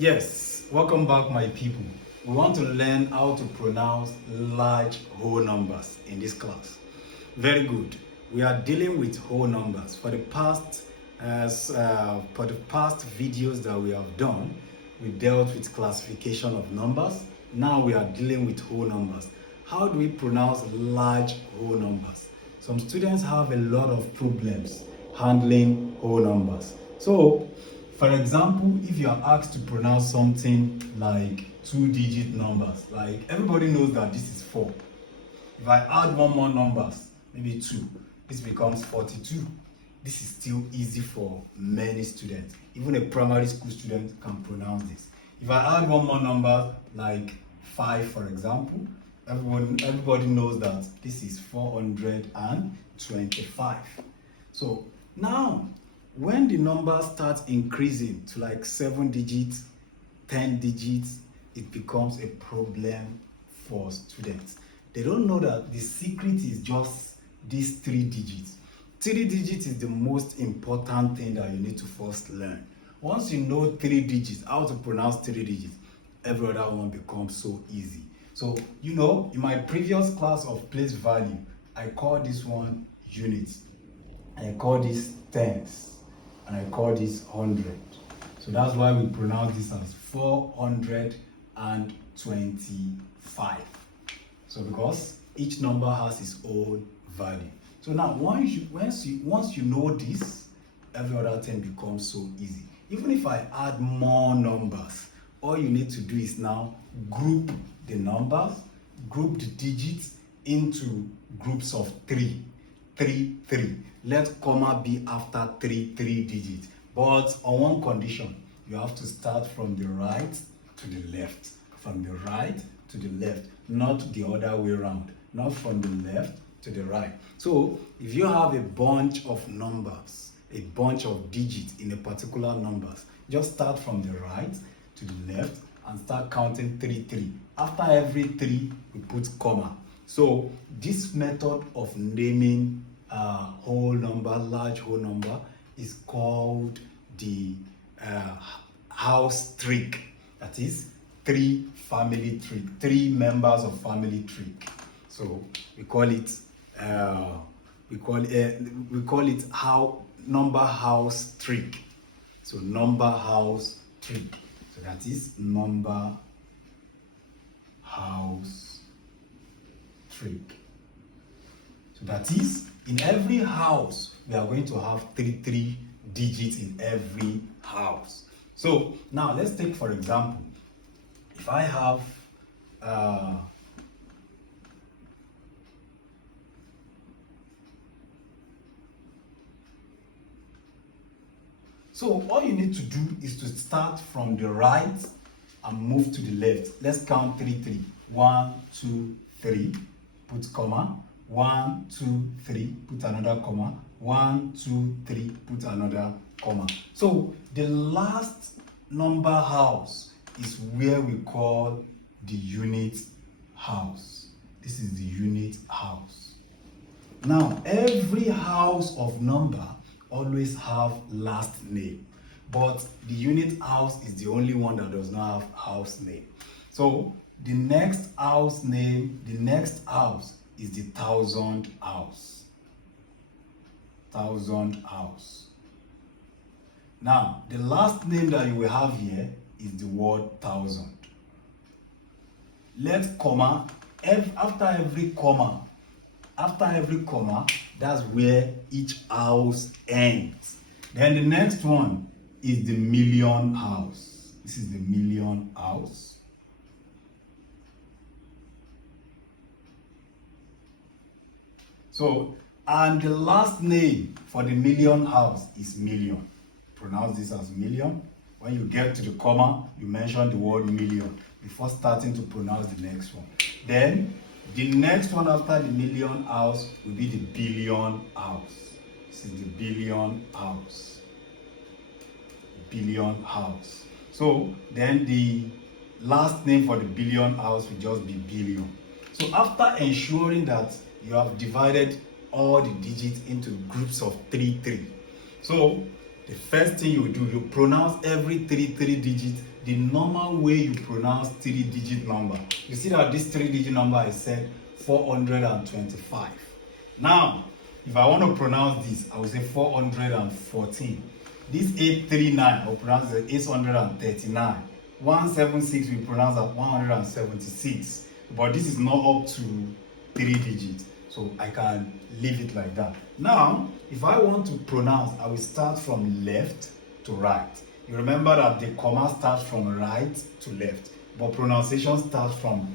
Yes, welcome back, my people. We want to learn how to pronounce large whole numbers in this class. Very good. We are dealing with whole numbers. For the past videos that we have done, we dealt with classification of numbers. Now we are dealing with whole numbers. How do we pronounce large whole numbers? Some students have a lot of problems handling whole numbers. So, for example, if you are asked to pronounce something like two-digit numbers, like everybody knows that this is 4. If I add one more numbers, maybe 2, this becomes 42. This is still easy for many students. Even a primary school student can pronounce this. If I add one more number, like 5, for example, everybody knows that this is 425. So now, when the number starts increasing to like 7 digits, 10 digits, it becomes a problem for students. They don't know that the secret is just these 3 digits. 3 digits is the most important thing that you need to first learn. Once you know 3 digits, how to pronounce 3 digits, every other one becomes so easy. So, in my previous class of place value, I call this one units. I call this tens. And I call this 100. So that's why we pronounce this as 425. So because each number has its own value. So now once you know this, every other thing becomes so easy. Even if I add more numbers, all you need to do is now group the numbers, group the digits into groups of 3. 3, 3. Let comma be after 3 digits. But on one condition, you have to start from the right to the left. From the right to the left, not the other way around. Not from the left to the right. So if you have a bunch of numbers, a bunch of digits in a particular numbers, just start from the right to the left and start counting 3. After every 3, we put comma. So this method of naming whole number, large whole number, is called the house trick. That is 3 family trick, 3 members of family trick. So we call it how number house trick. So number house trick. So that is number house trick. So that is, in every house, we are going to have 3 digits in every house. So now let's take, for example, if I have so all you need to do is to start from the right and move to the left. Let's count 3. 1, 2, 3, put comma. 1, 2, 3, put another comma. 1, 2, 3, put another comma. So the last number house is where we call the unit house. This is the unit house. Now, every house of number always have last name, but the unit house is the only one that does not have house name. So the next house is the thousand house. Thousand house. Now, the last name that you will have here is the word thousand. Let comma, after every comma, that's where each house ends. Then the next one is the million house. This is the million house. So, and the last name for the million house is million. Pronounce this as million. When you get to the comma, you mention the word million before starting to pronounce the next one. Then, the next one after the million house will be the billion house. This is the billion house. Billion house. So, then the last name for the billion house will just be billion. So, after ensuring that you have divided all the digits into groups of 3. So, the first thing you do, you pronounce every three digits the normal way you pronounce three-digit number. You see that this three-digit number I said 425. Now, if I want to pronounce this, I will say 414. This 839, I will pronounce it 839. 176, we pronounce at 176. But this is not up to 3 digits, so I can leave it like that. Now, if I want to pronounce, I will start from left to right. You remember that the comma starts from right to left, but pronunciation starts from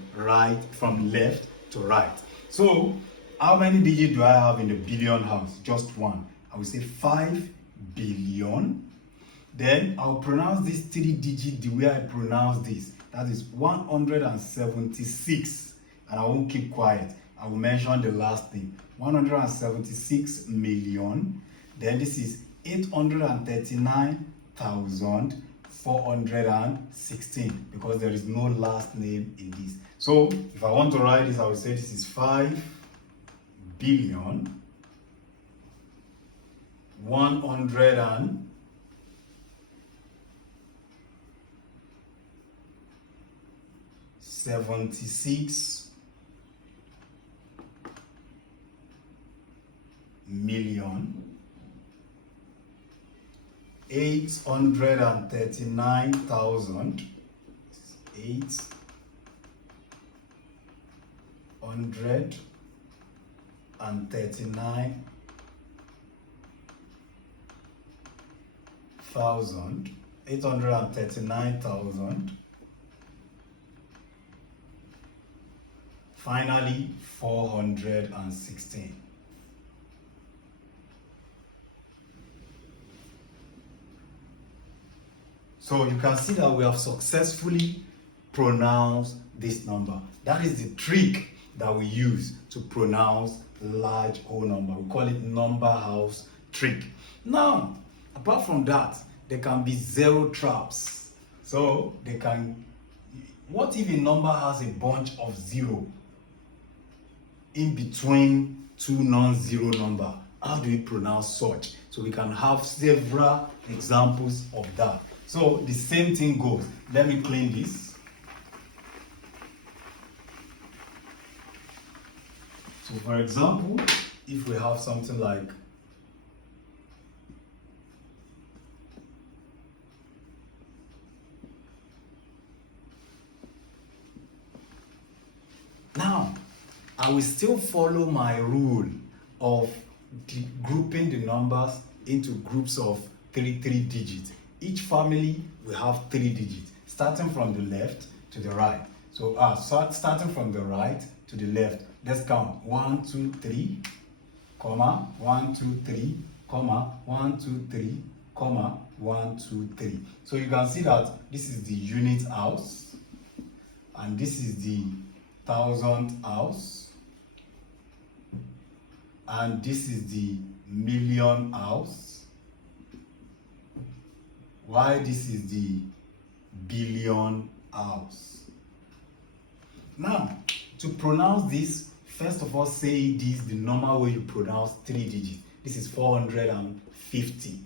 left to right. So, how many digits do I have in the billion house? Just one. I will say 5 billion. Then I'll pronounce this 3 digit the way I pronounce this. That is 176. And I won't keep quiet. I will mention the last thing. 176 million. Then this is 839,416 because there is no last name in this. So if I want to write this, I will say this is 5 billion 176 million 839,000 839,000. Finally, 416. So you can see that we have successfully pronounced this number. That is the trick that we use to pronounce large whole number. We call it number house trick. Now, apart from that, there can be zero traps. So what if a number has a bunch of zero in between two non-zero number? How do we pronounce such? So we can have several examples of that. So the same thing goes. Let me clean this. So for example, if we have something like now, I will still follow my rule of grouping the numbers into groups of three digits. Each family will have 3 digits, starting from the left to the right. So starting from the right to the left, let's count 1, 2, 3, comma 1, 2, 3, comma 1, 2, 3, comma 1, 2, 3. So you can see that this is the unit house, and this is the thousandth house, and this is the million house, while this is the billion house. Now, to pronounce this, first of all, say this the normal way you pronounce 3 digits. This is 450.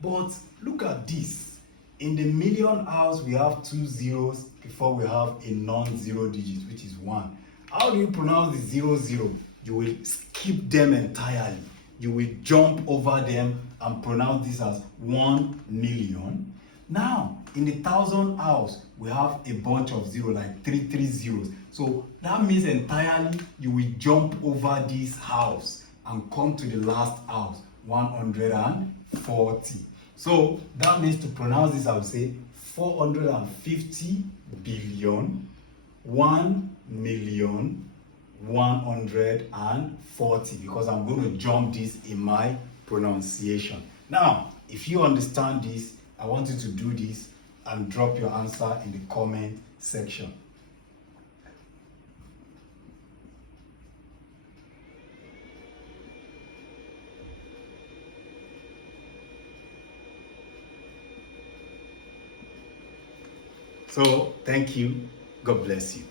But look at this. In the million house, we have 2 zeros before we have a non-zero digit, which is 1. How do you pronounce the 00? You will skip them entirely. You will jump over them and pronounce this as 1 million. Now, in the thousand house, we have a bunch of zeros, like 3 zeros. So that means entirely you will jump over this house and come to the last house, 140. So that means to pronounce this, I would say 450 billion 1,140,000, because I'm going to jump this in my pronunciation. Now, if you understand this, I want you to do this and drop your answer in the comment section. So, thank you. God bless you.